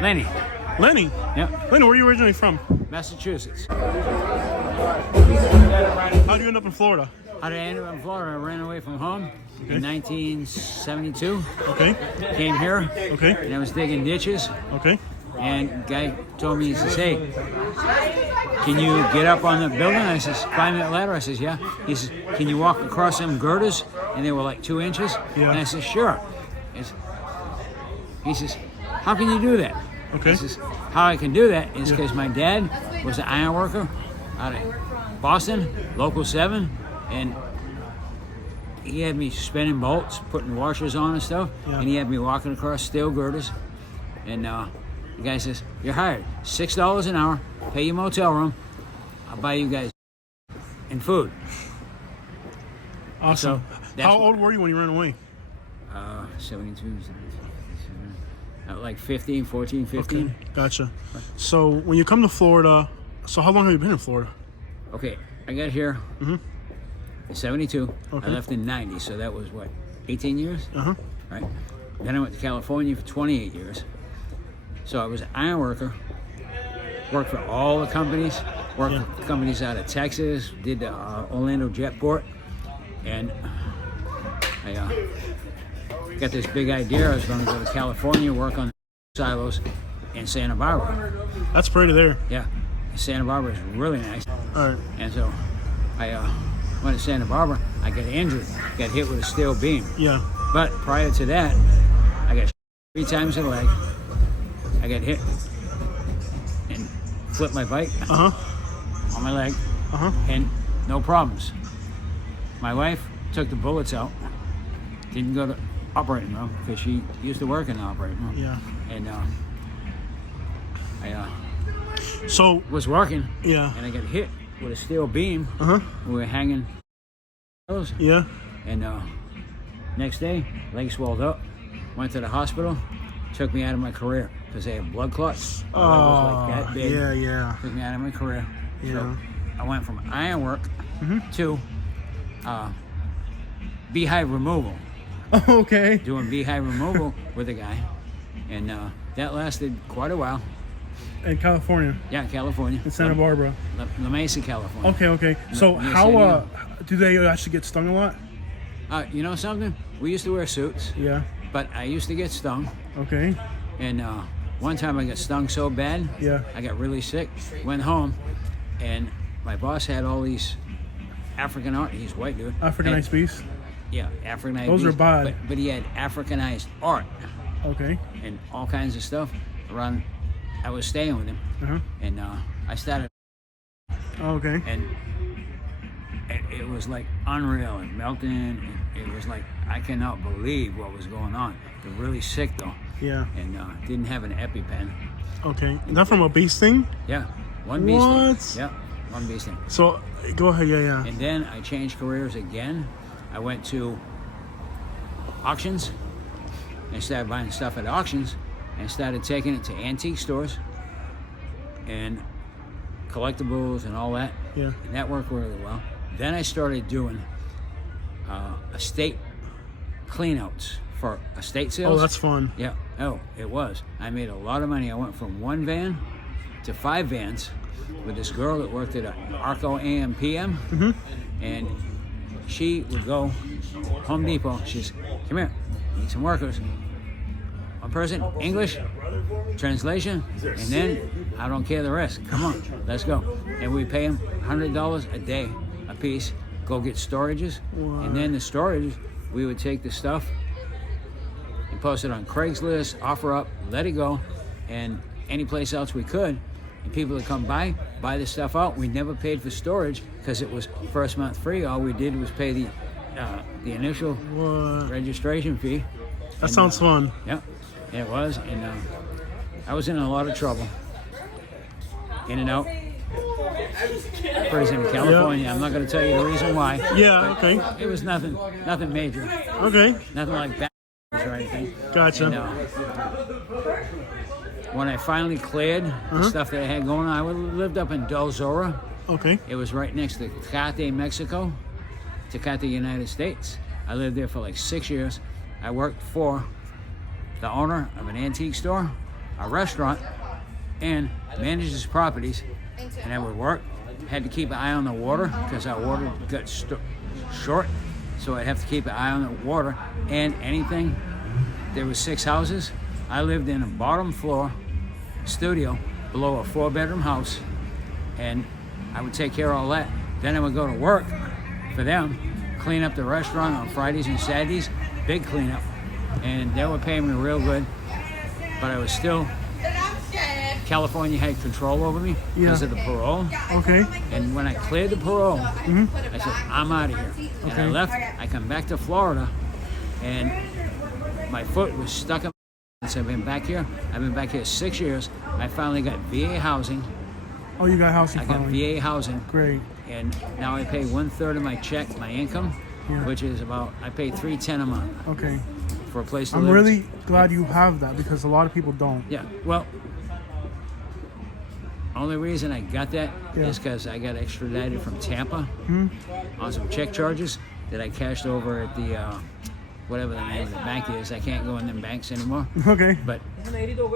Lenny. Lenny? Yeah. Lenny, where are you originally from? Massachusetts. How'd you end up in Florida? How did I end up in Florida? I ran away from home in 1972. Okay. Came here. Okay. And I was digging ditches. Okay. And the guy told me, he says, hey, can you get up on the building? I says, climb that ladder. I says, yeah. He says, can you walk across them girders? And they were like 2 inches. Yeah. And I said, sure. He says, how can you do that? Okay. He says, how I can do that is because my dad was an iron worker out of Boston, Local 7, and he had me spinning bolts, putting washers on and stuff, Yeah. and he had me walking across steel girders. And the guy says, you're hired. $6 an hour, pay your motel room, I'll buy you guys and food. Awesome. So that's How old were you when you ran away? 72, 77, like 15, 14, 15. Okay, gotcha. So when you come to Florida, so how long have you been in Florida? Okay, I got here in 72. Okay. I left in 90, so that was what, 18 years? Uh-huh. Right. Then I went to California for 28 years. So I was an iron worker, worked for all the companies, worked for companies out of Texas, did the Orlando Jetport, and I got this big idea. I was going to go to California, work on silos in Santa Barbara. That's pretty there. Yeah, Santa Barbara is really nice. All right. And so I went to Santa Barbara. I got injured, got hit with a steel beam. Yeah. But prior to that, I got 3 times in the leg. I got hit and flipped my bike Uh-huh. on my leg, Uh-huh. and no problems. My wife took the bullets out, didn't go to operating room because she used to work in the operating room. Yeah. And I So, was working, yeah. and I got hit with a steel beam. Uh-huh. We were hanging, Yeah. and next day, leg swelled up. Went to the hospital, took me out of my career because I had blood clots. My leg was like that big. Yeah, yeah. Took me out of my career. Yeah. So I went from iron work to beehive removal. Okay. Doing beehive removal with a guy, and that lasted quite a while. In California, Yeah, California. in Santa Barbara. La Mesa, California. Okay, okay. So near how San Diego. do they actually get stung a lot? You know something? We used to wear suits, Yeah. but I used to get stung. Okay. And one time I got stung so bad, Yeah. I got really sick. Went home, and my boss had all these African art. He's white dude. Africanized beast. Yeah, Africanized. Those are beads, bad. But he had Africanized art Okay. and all kinds of stuff around. I was staying with him, Uh-huh. and I started, Okay. and it was like unreal and melting. And it was like I cannot believe what was going on. They're really sick though, Yeah. and didn't have an EpiPen. Okay. Is that from a bee sting? Yeah, one bee What? sting. Yeah, one bee sting. So, go ahead. Yeah, yeah. And then I changed careers again. I went to auctions and started buying stuff at auctions and started taking it to antique stores and collectibles and all that. Yeah. And that worked really well. Then I started doing estate cleanouts for estate sales. Oh, that's fun. Yeah. Oh, it was. I made a lot of money. I went from 1 van to 5 vans with this girl that worked at Arco AM PM. And she would go Home Depot. She's, come here, need some workers. One person, English, translation, and then I don't care the rest. Come on, let's go. And we pay them $100 a day a piece. Go get storages, and then the storages, we would take the stuff and post it on Craigslist, offer up, let it go, and any place else we could. And people would come by, buy the stuff out. We never paid for storage because it was first month free. All we did was pay the initial What? registration fee. That sounds fun. Yeah, it was, and I was in a lot of trouble. In and out. Prison in California. I'm not going to tell you the reason why. Yeah, okay. It was nothing major, Okay. nothing like bad or anything. Gotcha. And, when I finally cleared the stuff that I had going on, I lived up in Del Zorro. Okay. It was right next to Tecate, Mexico, Tecate, United States. I lived there for like 6 years. I worked for the owner of an antique store, a restaurant and managed his properties, and I would work. Had to keep an eye on the water because our water got short, so I'd have to keep an eye on the water and anything. There was 6 houses. I lived in a bottom floor studio below a 4-bedroom house, and I would take care of all that. Then I would go to work for them, clean up the restaurant on Fridays and Saturdays, big cleanup, and they were paying me real good, but I was still, California had control over me because of the parole. Okay. And when I cleared the parole, I said, I'm out of here. And I left, I come back to Florida, and my foot was stuck in. Since I've been back here. I've been back here 6 years. I finally got VA housing. Oh, you got housing I got finally. VA housing. Great. And now I pay 1/3 of my check, my income, which is about, I pay $310 a month. Okay. For a place to I'm live. really glad you have that because a lot of people don't. Yeah, well, only reason I got that is because I got extradited from Tampa on some check charges that I cashed over at the, whatever the name of the bank is. I can't go in them banks anymore. Okay. But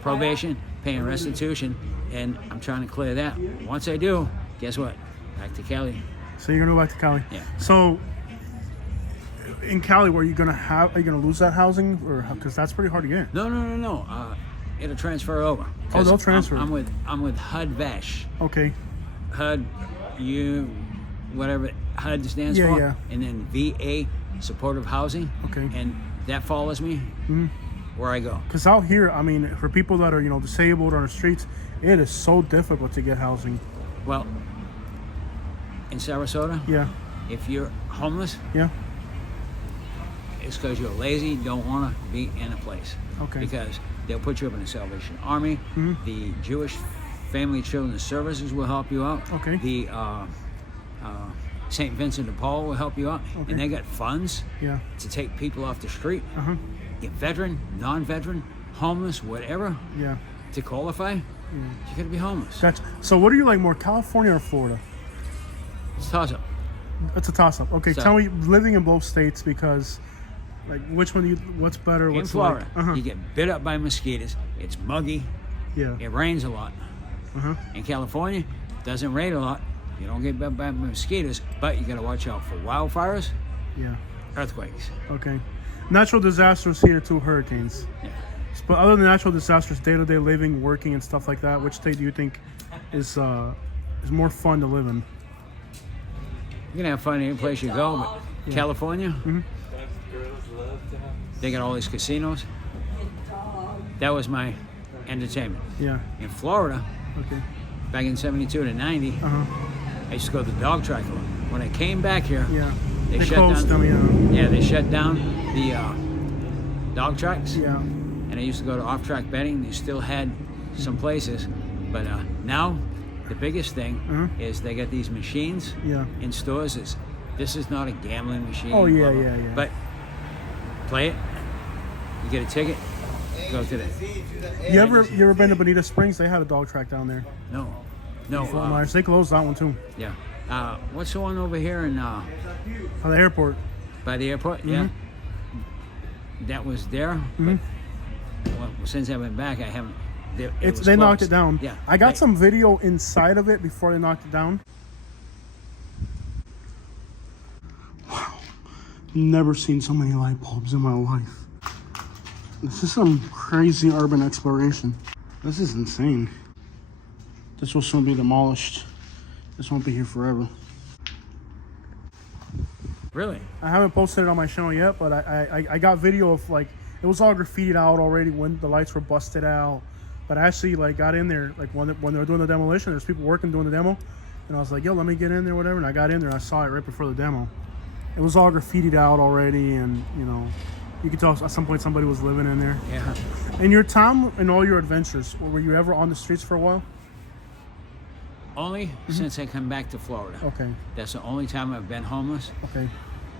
probation, paying restitution, and I'm trying to clear that. Once I do, guess what? Back to Cali. So you're gonna go back to Cali. Yeah. So in Cali, are you gonna lose that housing, or because that's pretty hard to get? No. It'll transfer over. Oh, they'll transfer. I'm with HUD VASH. Okay. HUD, whatever HUD stands Yeah, for, yeah. and then VA, supportive housing. Okay. And that follows me where I go. Because out here, I mean, for people that are disabled on the streets, it is so difficult to get housing. Well, in Sarasota, Yeah. if you're homeless, Yeah. it's because you're lazy, don't want to be in a place. Okay. Because they'll put you up in the Salvation Army. The Jewish Family Children's Services will help you out. Okay. The St. Vincent de Paul will help you out. Okay. And they got funds Yeah. to take people off the street. Uh-huh. Get veteran, non-veteran, homeless, whatever, Yeah. to qualify, you got to be homeless. Gotcha. So what do you like more, California or Florida? It's a toss-up. It's a toss-up. Okay, So- tell me, living in both states, because which one what's better? In What's Florida, like? you get bit up by mosquitoes. It's muggy. Yeah. It rains a lot. In California, it doesn't rain a lot. You don't get bit by mosquitoes, but you got to watch out for wildfires, Yeah. earthquakes. Okay. Natural disasters here too, hurricanes. Yeah. But other than natural disasters, day-to-day living, working, and stuff like that, which state do you think is more fun to live in? You're gonna have fun any place you go, but California, they got all these casinos. That was my entertainment. Yeah. In Florida, Okay. back in '72 to '90, Uh-huh. I used to go to the dog track a lot. When I came back here, Yeah. they shut closed down. them, Yeah, they shut down the dog tracks, yeah. and I used to go to off-track betting. They still had some places, but now the biggest thing is they got these machines Yeah. in stores. This is not a gambling machine. Oh, yeah, blah, blah. yeah, yeah. But play it. You get a ticket. Go to the. You ever been to Bonita Springs? They had a dog track down there. No. Fort Myers. They closed that one too. Yeah. What's the one over here in At the airport. by the airport? Yeah. That was there. But since I've been back, I haven't. They knocked it down. Yeah. I got some video inside of it before they knocked it down. Wow. Never seen so many light bulbs in my life. This is some crazy urban exploration. This is insane. This will soon be demolished. This won't be here forever. Really? I haven't posted it on my channel yet, but I got video of it was all graffitied out already when the lights were busted out. But I actually got in there when they were doing the demolition. There's people working doing the demo, and I was like, yo, let me get in there, whatever. And I got in there. And I saw it right before the demo. It was all graffitied out already, and you could tell at some point somebody was living in there. Yeah. In your time and all your adventures, were you ever on the streets for a while? Only since I come back to Florida. Okay. That's the only time I've been homeless. Okay.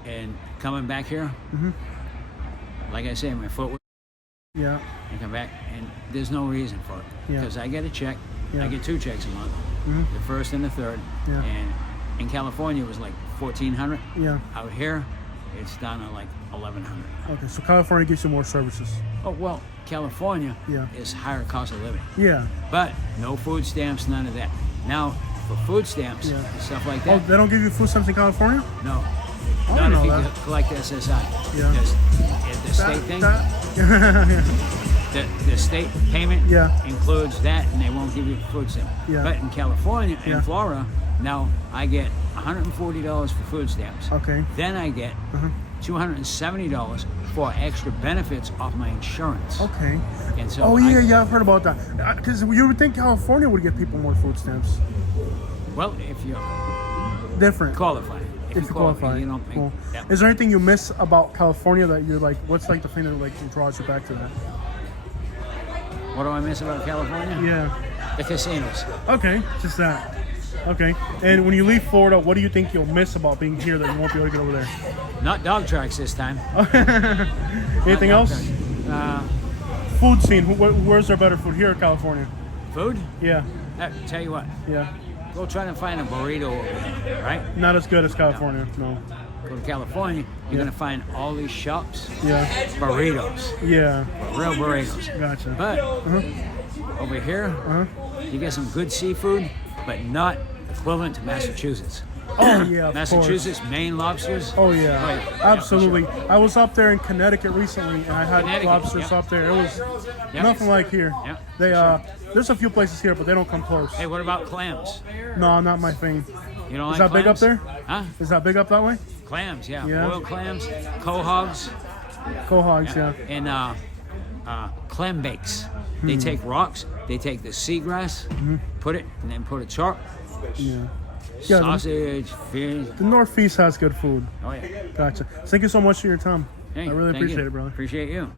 And coming back here, like I say, my foot was. Yeah. I come back, and there's no reason for it. Yeah. Because I get a check. Yeah. I get 2 checks a month. The first and the third. Yeah. And in California, it was like $1,400. Yeah. Out here, it's down to like 1,100. Okay, so California gives you more services. Oh well, California Yeah. is higher cost of living, Yeah. but no food stamps, none of that. Now for food stamps Yeah. and stuff like Oh, that, they don't give you food stamps in California? no, I not didn't if you know that. collect SSI. Yeah. Because if the state thing, the state payment Yeah. includes that, and they won't give you food stamp. Yeah. But in California Yeah. and Florida, now I get $140 for food stamps. Okay. Then I get $270 for extra benefits off my insurance. Okay. And so Oh yeah, I've heard about that. Because you would think California would get people more food stamps. Well, if you Different. qualify, If you qualify. you don't pay. Cool. Yeah. Is there anything you miss about California that you're like? What's like the thing that like draws you back to that? What do I miss about California? Yeah. The casinos. Okay, just that. Okay. And when you leave Florida, what do you think you'll miss about being here that you won't be able to get over there? Not dog tracks this time. Anything Not dog else? tracks. Food scene. Where's there better food here in California? Food? Yeah. Tell you what, Yeah. go try to find a burrito over there, right? Not as good as California. No. Go to California, you're Yeah. gonna find all these shops, Yeah. burritos, Yeah. real burritos. Gotcha. But over here, you get some good seafood, but not equivalent to Massachusetts. Oh yeah. Of Massachusetts, course. Maine lobsters. Oh yeah. Absolutely. for sure. I was up there in Connecticut recently, and I had Connecticut, lobsters yeah. up there. It was Yeah. nothing like here. Yeah, They for there's a few places here, but they don't come close. Hey, what about clams? No, not my thing. You don't Is like that big up clams? there? Huh? Is that big up that way? Clams, yeah. Yeah. Boiled clams, quahogs, Quahogs, yeah. and clam bakes. They take rocks, they take the seagrass, put it, and then put a chop, Yeah. Yeah, sausage, fish. the Northeast has good food. Oh yeah. Gotcha. Thank you so much for your time. Hey, I really thank appreciate you. it, brother. Appreciate you.